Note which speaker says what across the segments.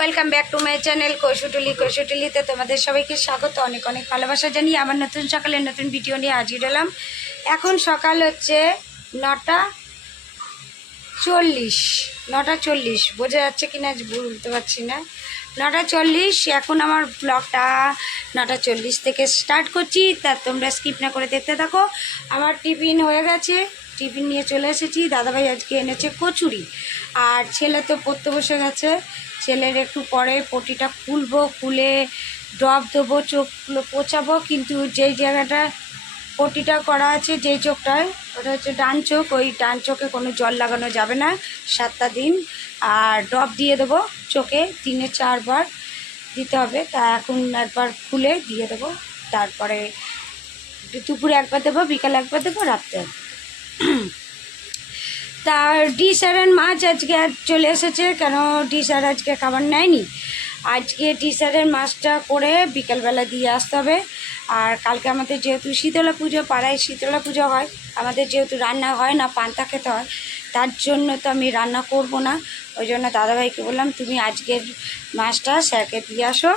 Speaker 1: Welcome back to my channel Koishutuli. কৈশুটুলিতে তোমাদের সবাইকে স্বাগত। অনেক অনেক ভালোবাসা জানিয়ে আমার নতুন সকালে নতুন ভিডিও নিয়ে হাজির হলাম। এখন সকাল হচ্ছে নটা চল্লিশ। নটা চল্লিশ। বোঝা যাচ্ছে কি না বলতে পারছি না। নটা চল্লিশ। এখন আমার ব্লগটা নটা চল্লিশ থেকে স্টার্ট করছি। তা তোমরা স্কিপ না করে দেখতে থাকো। আমার টিফিন হয়ে গেছে। টিফিন নিয়ে চলে এসেছি। দাদাভাই আজকে এনেছে কচুরি। আর ছেলে তো পড়তে বসে গেছে। ছেলের একটু পরে পটিটা খুলবো, খুলে ড্রপ দেবো চোখগুলো পোচাবো, কিন্তু যেই জায়গাটা পটিটা করা আছে, যেই চোখটায় ওটা হচ্ছে ডান চোখ, ওই ডান চোখে কোনো জল লাগানো যাবে না, সাতটা দিন আর ড্রপ দিয়ে দেবো চোখে, তিনে চারবার দিতে হবে, তা এখন একবার খুলে দিয়ে দেবো, তারপরে দুপুরে একবার দেবো, বিকালে একবার দেবো, রাত্রে। তার ডি স্যারের মাছ আজকে আর চলে এসেছে, কেন ডি স্যার আজকে খাবার নেয়নি? আজকে ডি স্যারের মাছটা করে বিকেলবেলা দিয়ে আসতে হবে। আর কালকে আমাদের যেহেতু শীতলা পুজো, পাড়ায় শীতলা পুজো হয়, আমাদের যেহেতু রান্না হয় না, পান্তা খেতে হয়, তার জন্য তো আমি রান্না করব না। ওই জন্য দাদাভাইকে বললাম, তুমি আজকের মাছটা স্যারকে দিয়ে আসো,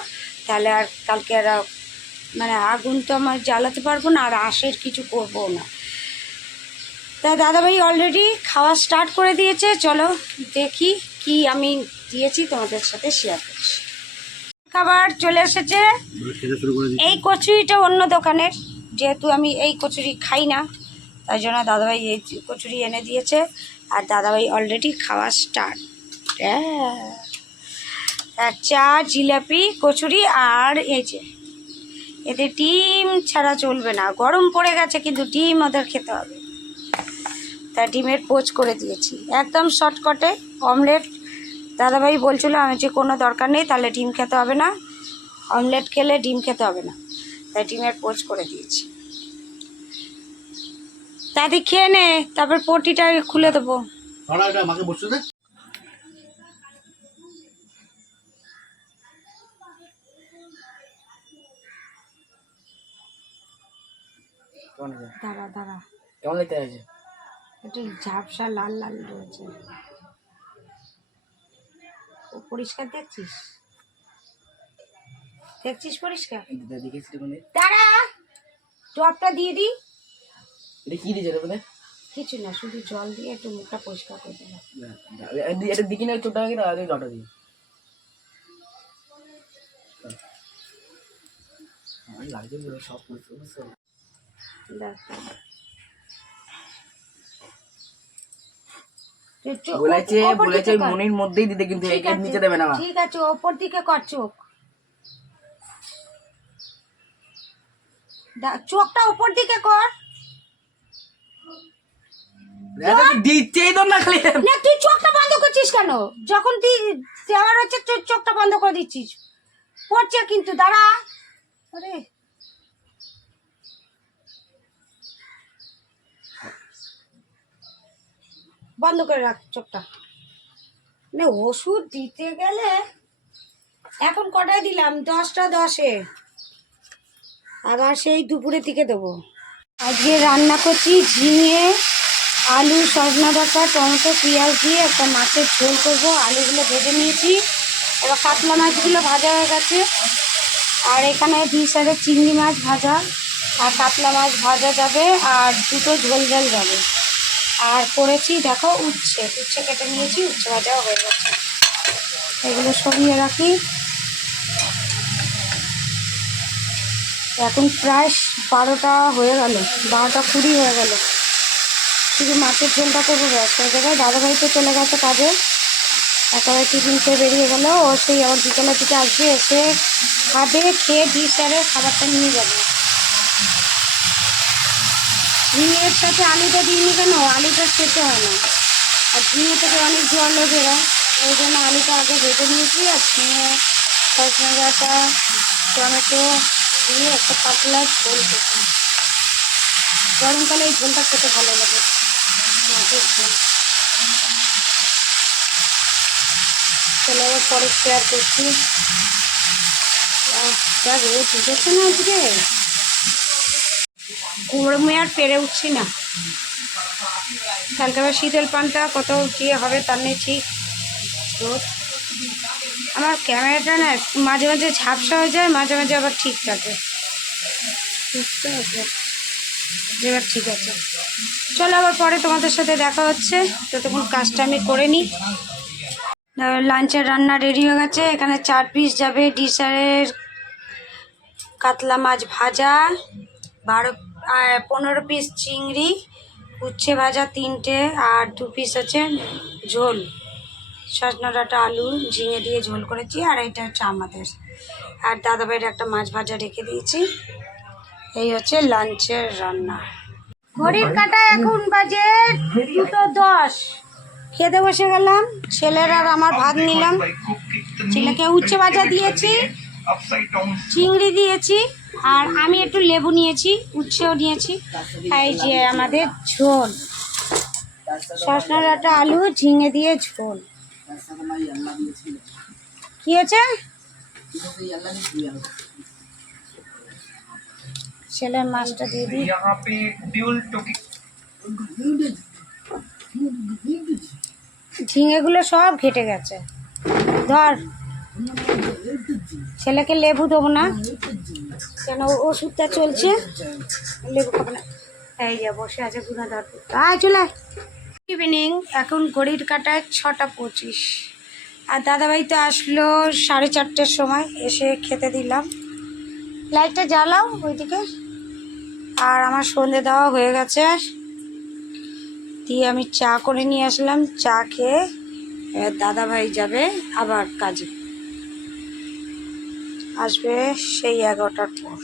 Speaker 1: তাহলে আর কালকে আর মানে আগুন তো আমার জ্বালাতে পারব না, আর আঁশের কিছু করব না। তা দাদাভাই অলরেডি খাওয়া স্টার্ট করে দিয়েছে। চলো দেখি কি আমি দিয়েছি, তোমাদের সাথে শেয়ার করছি। খাবার চলে এসেছে। এই কচুরিটা অন্য দোকানের, যেহেতু আমি এই কচুরি খাই না, তাই জন্য দাদাভাই এই কচুরি এনে দিয়েছে। আর দাদাভাই অলরেডি খাওয়া স্টার্ট আর চা, জিলাপি, কচুরি আর এই যে এতে ডিম ছাড়া চলবে না। গরম পড়ে গেছে, কিন্তু ডিম ওদের খেতে হবে। তা ডিমের পোচ করে দিয়েছি। একদম শর্টকটে অমলেট। দাদাভাই বলছিল আমি যে কোনো দরকার নেই তাহলে ডিম খেতে হবে না। অমলেট খেলে ডিম খেতে হবে না। তাই ডিমের পোচ করে দিয়েছি। দাদি খেয়ে নে তারপর পটিটা খুলে দেবো। দাঁড়া দাঁড়া
Speaker 2: কেমন দেখতে আছে?
Speaker 1: একটু ঝাপসা লাল লাল রয়েছে। ও পরিষ্কার দেখছিস? দেখছিস পরিষ্কার? দাঁড়া! টপটা দিয়ে দিই।
Speaker 2: এটা কি দিয়েছে রে
Speaker 1: কিছু না শুধু জল দিয়ে একটু মুখটা পরিষ্কার করে দিলাম।
Speaker 2: এটা দিকে না ছোট আগে আগে জটা দিই। আমার লাগছে সব
Speaker 1: দেখ।
Speaker 2: বলেছে বলেছে মনির মধ্যেই দিতে কিন্তু এর নিচে দেবে না
Speaker 1: ঠিক আছে ওপর দিকে কর চোখ। চোখটা ওপর দিকে কর।
Speaker 2: দেখো, দিচ্ছেই তো না খালি।
Speaker 1: না তুই চোখটা বন্ধ করছিস কেন? যখন তুই দেওয়ার হচ্ছে চোখটা বন্ধ করে দিচ্ছিস। পড়ছে কিন্তু দাঁড়া। আরে। বন্ধ করে রাখ চোখটা। না, ওষুধ দিতে গেলে এখন কটায় দিলাম? দশটা দশে। আবার সেই দুপুরের দিকে দেবো। আজকে রান্না করছি ঝিঙে, আলু, সজনা ডাঁটা, টমেটো, পেঁয়াজ দিয়ে একটা মাছের ঝোল করব। আলুগুলো ভেজে নিয়েছি। এবার কাতলা মাছগুলো ভাজা হয়ে গেছে। আর এখানে দুই সাইডে চিংড়ি মাছ ভাজা। আর কাতলা মাছ ভাজা যাবে আর দুটো ঝোল ঝোল যাবে। আর করেছি, দেখো, উচ্ছে। উচ্ছে কেটে নিয়েছি, উচ্ছে ভাজাও হয়ে গেছে। এগুলো সরিয়ে রাখি। এখন প্রায় বারোটা হয়ে গেল, বারোটা কুড়ি হয়ে গেল। শুধু মাছের ঝোলটা করব ব্যাস হয়ে যাবে দাদাভাই তো চলে গেছে কাজে। একেবারে টিফিন খেয়ে বেরিয়ে গেল, ও সেই আবার বিকেলের দিকে আসবে, এসে খাবে, খেয়ে, ডিশ স্যারে খাবারটা নিয়ে যাবে। ঝিঙের সাথে আলুটা দিইনি কেন? আলুটা খেতে হয় না। আর ঝিঙে থেকে অনেক জলও বেরোয় ওই জন্য আলুটা আগে ভেজে নিয়েছি আর ঝিঙে সজনে টমেটো দিয়ে একটা পাতলা ঝোল করছি। গরমকালে এই ঝোলটা খেতে ভালো লাগে। চলো এবার পরে শেয়ার করছি। যা রোদ উঠেছে না আজকে? গরমে আর পেরে উঠছি না। কালকে আবার শীতল পানটা কত কি হবে তার নেই ঠিক রোদ। আমার ক্যামেরাটা না মাঝে মাঝে ঝাপসা হয়ে যায়, মাঝে মাঝে আবার ঠিক থাকে। এবার ঠিক আছে। চলো আবার পরে তোমাদের সাথে দেখা হচ্ছে। ততক্ষণ কাজটা আমি করে নিই। লাঞ্চের রান্না রেডি হয়ে গেছে। এখানে চার পিস যাবে। ডিসারের কাতলা মাছ ভাজা। বারো পনেরো পিস চিংড়ি, উচ্ছে ভাজা তিনটে, আর দু পিস আছে ঝোল। সজনা ডাঁটা আলু, ঝিঙে দিয়ে ঝোল করেছি, আর এটা হচ্ছে আমাদের। আর দাদা দাদাভাইয়ের একটা মাছ ভাজা রেখে দিয়েছি। এই হচ্ছে লাঞ্চের রান্না। ঘড়ির কাটা এখন বাজে দুটো দশ। খেতে বসে গেলাম, ছেলের আর আমার ভাত নিলাম। ছেলেকে উচ্ছে ভাজা দিয়েছি, চিংড়ি দিয়েছি। আর আমি একটু লেবু নিয়েছি, উচ্ছেও নিয়েছি, এই যে আমাদের ঝোল। সসনা আলু, ঝিঙে দিয়ে ঝোল। কি হয়েছে? ছেলে মাছটা দিয়ে দিই। ঝিঙেগুলো সব ঘেটে গেছে। ধর। ছেলেকে লেবু দেবো না। কেন? ওষুধটা চলছে। লেবু খাব না। এই যে বসে আছে গুনা ধর। আয়, চলে ইভিনিং এখন ঘড়ির কাটায় ছটা পঁচিশ। আর দাদাভাই তো আসলো সাড়ে চারটের সময়। এসে খেতে দিলাম। লাইটটা জ্বালাও ওইদিকে। আর আমার সন্ধে দেওয়া হয়ে গেছে। দিয়ে আমি চা করে নিয়ে আসলাম। চা খেয়ে দাদাভাই যাবে আবার কাজে। আসবে সেই এগারোটার পর।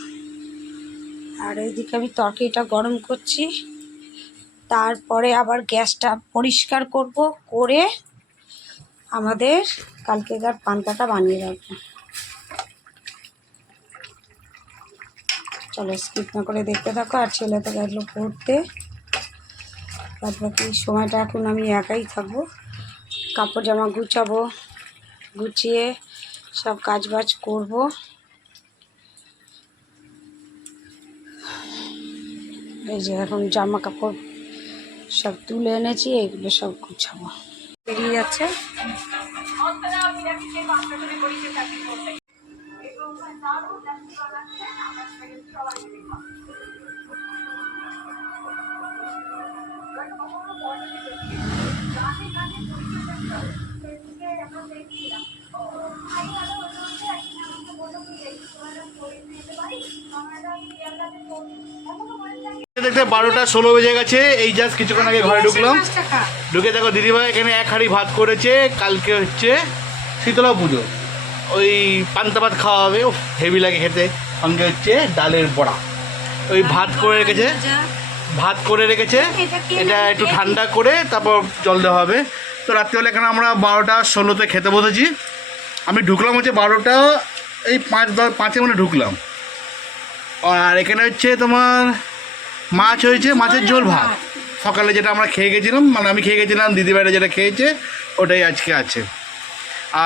Speaker 1: আর এইদিকে আমি তরকারিটা গরম করছি। তারপরে আবার গ্যাসটা পরিষ্কার করব, করে আমাদের কালকেকার পান্তাটা বানিয়ে রাখব। চলো স্কিপ না করে দেখতে থাকো, আর ছেলে তো গেলো পড়তে। বাদ বাকি সময়টা এখন আমি একাই থাকব। কাপড় জামা গুছাবো, গুছিয়ে সব কাজ বাজ করব। এই যে এখন জামা কাপড় সব তুলে এনেছি এইগুলো সব গুছাবো। বেরিয়ে যাচ্ছে।
Speaker 3: দেখতে বারোটা ষোলো বেজে গেছে। এই জাস্ট কিছুক্ষণ আগে ঘরে ঢুকলাম। ঢুকে দেখো দিদিভাই এখানে এক হাঁড়ি ভাত করেছে কালকে হচ্ছে শীতলা পুজো। ওই পান্তা ভাত খাওয়া হবে ও হেভি লাগে খেতে। সঙ্গে হচ্ছে ডালের বড়া। ওই ভাত করে রেখেছে। ভাত করে রেখেছে।
Speaker 1: এটা
Speaker 3: একটু ঠান্ডা করে তারপর জল দেওয়া হবে। তো রাত্রিবেলা এখানে আমরা বারোটা ষোলোতে খেতে বসেছি। আমি ঢুকলাম হচ্ছে বারোটা এই পাঁচ দশ পাঁচে মানে ঢুকলাম। আর এখানে হচ্ছে তোমার মাছ হয়েছে মাছের ঝোল ভাত। সকালে যেটা আমরা খেয়ে গেছিলাম মানে আমি খেয়ে গেছিলাম দিদিভাইরা যেটা খেয়েছে ওটাই আজকে আছে।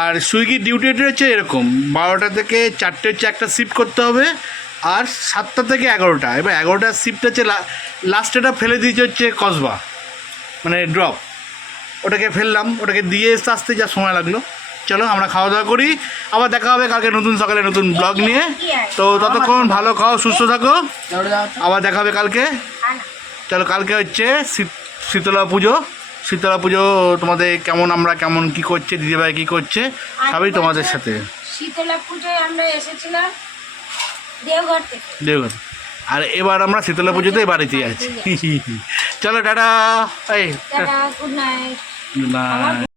Speaker 3: আর সুইগির ডিউটি হচ্ছে এরকম বারোটা থেকে চারটে হচ্ছে একটা শিফট করতে হবে আর সাতটা থেকে এগারোটা। এবার এগারোটার শিফট হচ্ছে লাস্টেটা ফেলে দিয়েছে হচ্ছে কসবা মানে ড্রপ ওটাকে ফেললাম ওটাকে দিয়ে আসতে আসতে যা সময় লাগল। চলো আমরা খাওয়া দাওয়া করি। আবার দেখা হবে কালকে নতুন সকালে নতুন ব্লগ নিয়ে। তো ততক্ষণ ভালো খাও সুস্থ থাকো। আবার দেখা হবে কালকে। চলো কালকে হচ্ছে শীত- শীতলা পুজো। শীতলা পুজো তোমাদের কেমন আমরা কেমন কি করছে দিদিভাই কি করছে সবই তোমাদের সাথে।
Speaker 1: শীতলা পুজোয় আমরা এসেছিলাম দেওঘর থেকে।
Speaker 3: আর এবার আমরা শীতলা পুজোতে বাড়িতে আছি। চলো টাটা। এই
Speaker 1: গুড নাইট